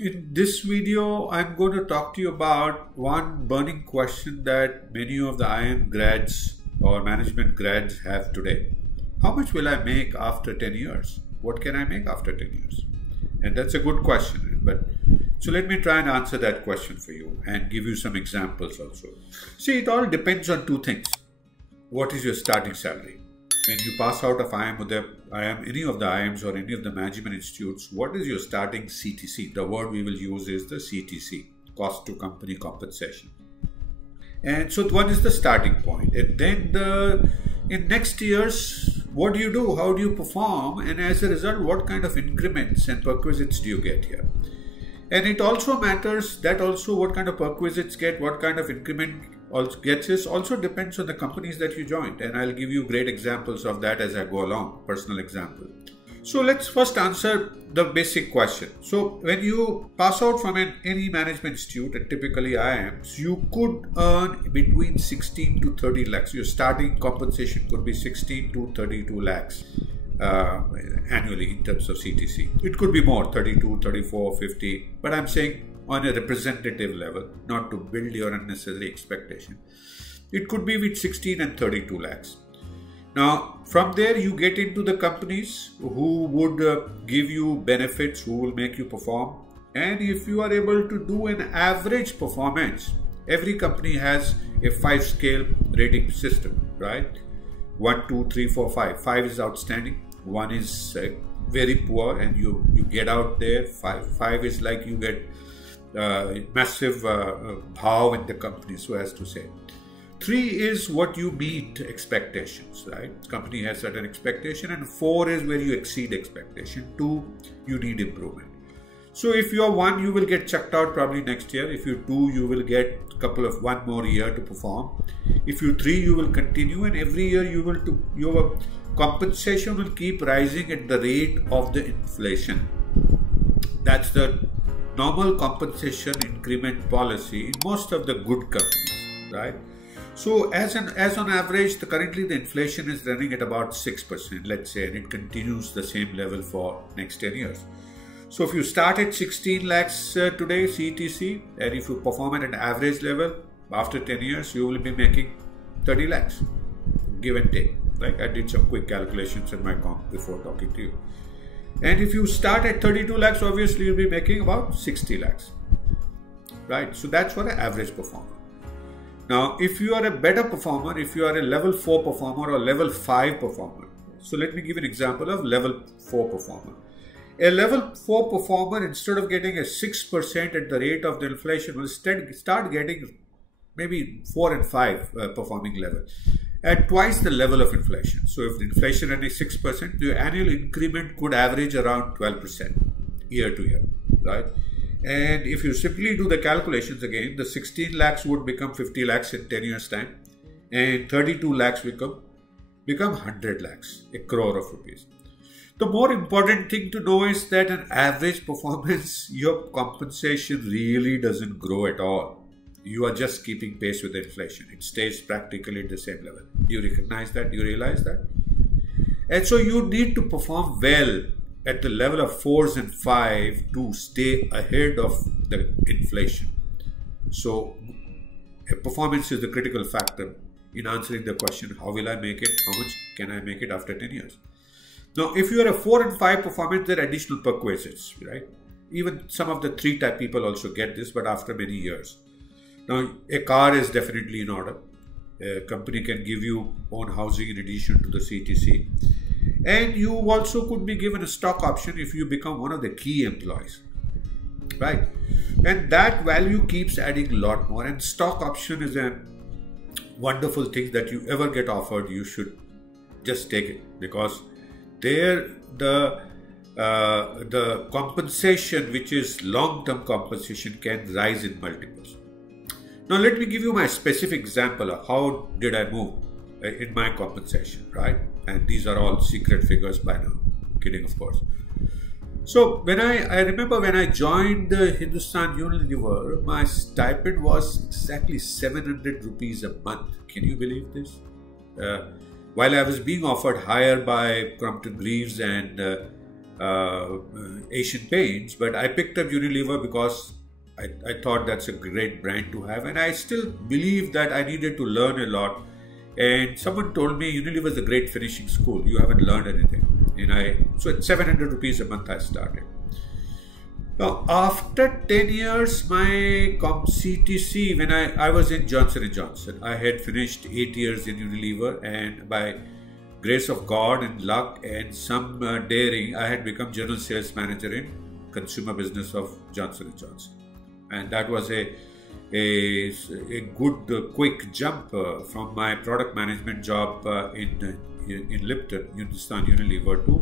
In this video, I'm going to talk to you about one burning question that many of the IIM grads or management grads have today. How much will I make after 10 years? What can I make after 10 years? And that's a good question. So let me try and answer that question for you and give you some examples also. See, it all depends on two things. What is your starting salary? When you pass out of IIM Udaipur, any of the IIMs or any of the management institutes, what is your starting CTC? The word we will use is the CTC, cost to company compensation. And so what is the starting point? And then in next years, what do you do? How do you perform? And as a result, what kind of increments and perquisites do you get here? And it also matters that also what kind of perquisites get, what kind of increment gets is also depends on the companies that you joined. And I'll give you great examples of that as I go along, personal example. So let's first answer the basic question. So when you pass out from any management institute, and typically IIMs, you could earn between 16 to 30 lakhs. Your starting compensation could be 16 to 32 lakhs. Annually in terms of CTC. It could be more, 32, 34, 50, but I'm saying on a representative level, not to build your unnecessary expectation. It could be with 16 and 32 lakhs. Now, from there you get into the companies who would give you benefits, who will make you perform. And if you are able to do an average performance, every company has a 5-scale rating system, right? 1, 2, 3, 4, 5. 5 is outstanding. 1 is very poor and you get out there. 5 is like you get massive bhav in the company, so as to say. 3 is what you meet expectations, right? Company has certain expectation. And 4 is where you exceed expectation. 2, you need improvement. So if you are 1, you will get checked out probably next year. If you 2, you will get one more year to perform. If you 3, you will continue, and every year your compensation will keep rising at the rate of the inflation. That's the normal compensation increment policy in most of the good companies, right? So as on average, currently the inflation is running at about 6%, let's say, and it continues the same level for next 10 years. So if you start at 16 lakhs today, CTC, and if you perform at an average level, after 10 years, you will be making 30 lakhs, give and take. Like I did some quick calculations in my comp before talking to you. And if you start at 32 lakhs, obviously you'll be making about 60 lakhs, right? So that's for an average performer. Now, if you are a better performer, if you are a level 4 performer or level 5 performer, so let me give an example of level 4 performer. A level 4 performer, instead of getting a 6% at the rate of the inflation, will start getting maybe 4 and 5 performing level at twice the level of inflation. So if the inflation is 6%, the annual increment could average around 12% year to year, right? And if you simply do the calculations again, the 16 lakhs would become 50 lakhs in 10 years time, and 32 lakhs become 100 lakhs, a crore of rupees. The more important thing to know is that an average performance, your compensation really doesn't grow at all. You are just keeping pace with the inflation. It stays practically at the same level. You recognize that? You realize that? And so you need to perform well at the level of 4s and 5 to stay ahead of the inflation. So performance is the critical factor in answering the question, how will I make it? How much can I make it after 10 years? Now, if you are a 4 and 5 performance, there are additional perquisites, right? Even some of the 3 type people also get this, but after many years. Now, a car is definitely in order. A company can give you own housing in addition to the CTC. And you also could be given a stock option if you become one of the key employees, right? And that value keeps adding a lot more. And stock option is a wonderful thing that you ever get offered. You should just take it, because there the compensation, which is long-term compensation, can rise in multiples. Now, let me give you my specific example of how did I move in my compensation, right? And these are all secret figures by now. Kidding, of course. So when I remember when I joined Hindustan Unilever, my stipend was exactly 700 rupees a month. Can you believe this? While I was being offered higher by Crompton Greaves and Asian Paints, but I picked up Unilever because I thought that's a great brand to have, and I still believe that I needed to learn a lot. And someone told me Unilever is a great finishing school. You haven't learned anything. And so at 700 rupees a month I started. Now after 10 years, my CTC, when I was in Johnson & Johnson, I had finished 8 years in Unilever, and by grace of God and luck and some daring, I had become General Sales Manager in consumer business of Johnson & Johnson. And that was a good quick jump from my product management job in Lipton, Hindustan Unilever, to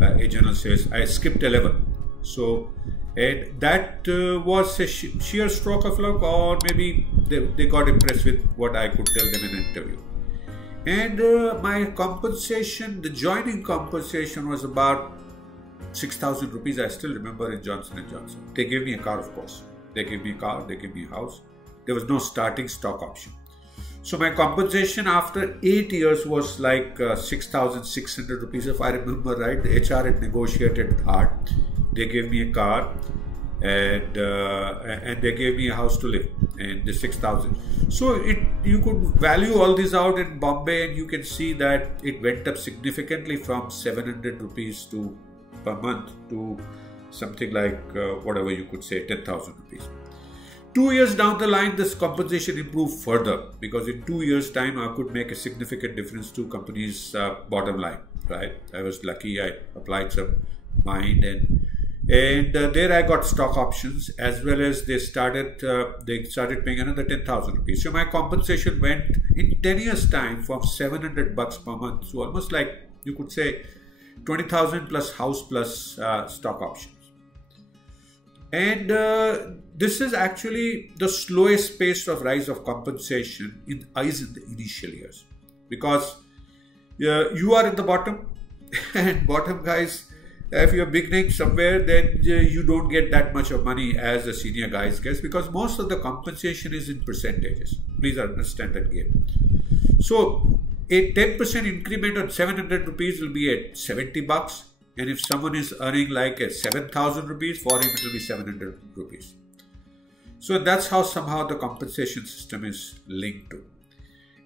a general sales. I skipped 11. So, and that was a sheer stroke of luck, or maybe they got impressed with what I could tell them in an interview. And my compensation, the joining compensation, was about 6,000 rupees. I still remember in Johnson & Johnson. They gave me a car, of course. They gave me a car, they gave me a house. There was no starting stock option. So my compensation after 8 years was like 6,600 rupees, if I remember right. The HR had negotiated hard. They gave me a car, and they gave me a house to live, and the 6,000. So you could value all this out in Bombay, and you can see that it went up significantly from 700 rupees per month to something like whatever you could say, 10,000 rupees. 2 years down the line, this compensation improved further, because in 2 years' time, I could make a significant difference to company's bottom line. Right? I was lucky. I applied some mind, and there I got stock options, as well as they started paying another 10,000 rupees. So my compensation went in 10 years' time from 700 bucks per month to almost like, you could say, 20,000 plus house plus stock options. And this is actually the slowest pace of rise of compensation in the initial years, because you are at the bottom, and bottom guys, if you're beginning somewhere, then you don't get that much of money as a senior guys gets, because most of the compensation is in percentages. Please understand that game. So a 10% increment on 700 rupees will be at 70 bucks. And if someone is earning like a 7,000 rupees, for him it will be 700 rupees. So that's how somehow the compensation system is linked to.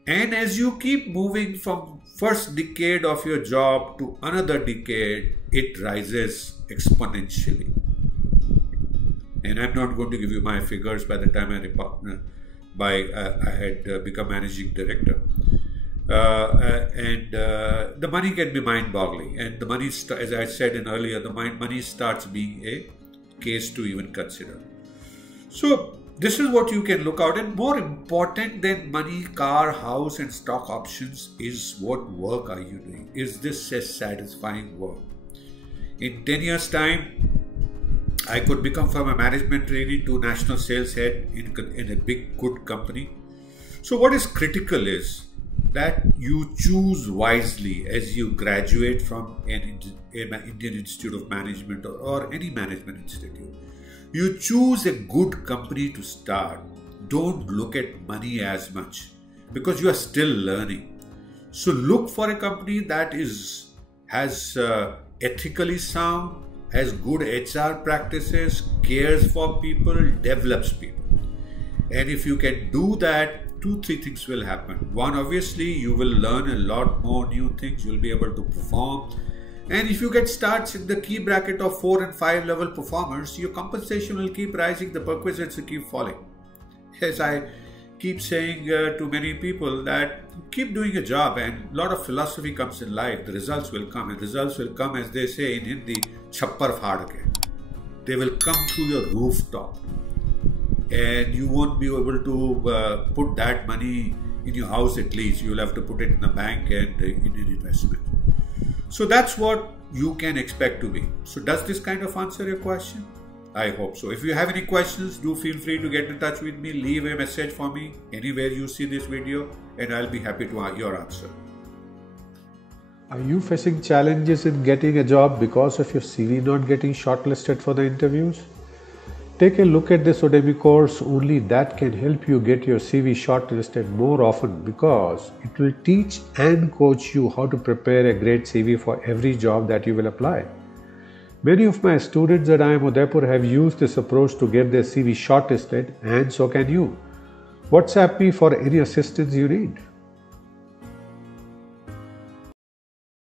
And as you keep moving from first decade of your job to another decade, it rises exponentially. And I'm not going to give you my figures by the time I had become managing director. The money can be mind-boggling, and the money, as I said earlier, the money starts being a case to even consider. So this is what you can look out, and more important than money, car, house, and stock options is what work are you doing? Is this a satisfying work? In 10 years' time, I could become from a management trainee to national sales head in a big, good company. So what is critical is that you choose wisely as you graduate from an Indian Institute of Management or any management institute. You choose a good company to start. Don't look at money as much, because you are still learning. So look for a company that has ethically sound, has good HR practices, cares for people, develops people. And if you can do that, 2-3 things will happen. One, obviously, you will learn a lot more new things. You'll be able to perform. And if you get starts in the key bracket of 4 and 5 level performers, your compensation will keep rising. The perquisites will keep falling. As I keep saying to many people, that keep doing a job, and a lot of philosophy comes in life. The results will come, and results will come, as they say in Hindi, chappar phad ke. They will come through your rooftop. And you won't be able to put that money in your house at least. You'll have to put it in the bank and in an investment. So that's what you can expect to be. So does this kind of answer your question? I hope so. If you have any questions, do feel free to get in touch with me. Leave a message for me anywhere you see this video, and I'll be happy to your answer. Are you facing challenges in getting a job because of your CV not getting shortlisted for the interviews? Take a look at this Udemy course. Only that can help you get your CV shortlisted more often, because it will teach and coach you how to prepare a great CV for every job that you will apply. Many of my students at IIM Udaipur have used this approach to get their CV shortlisted, and so can you. WhatsApp me for any assistance you need.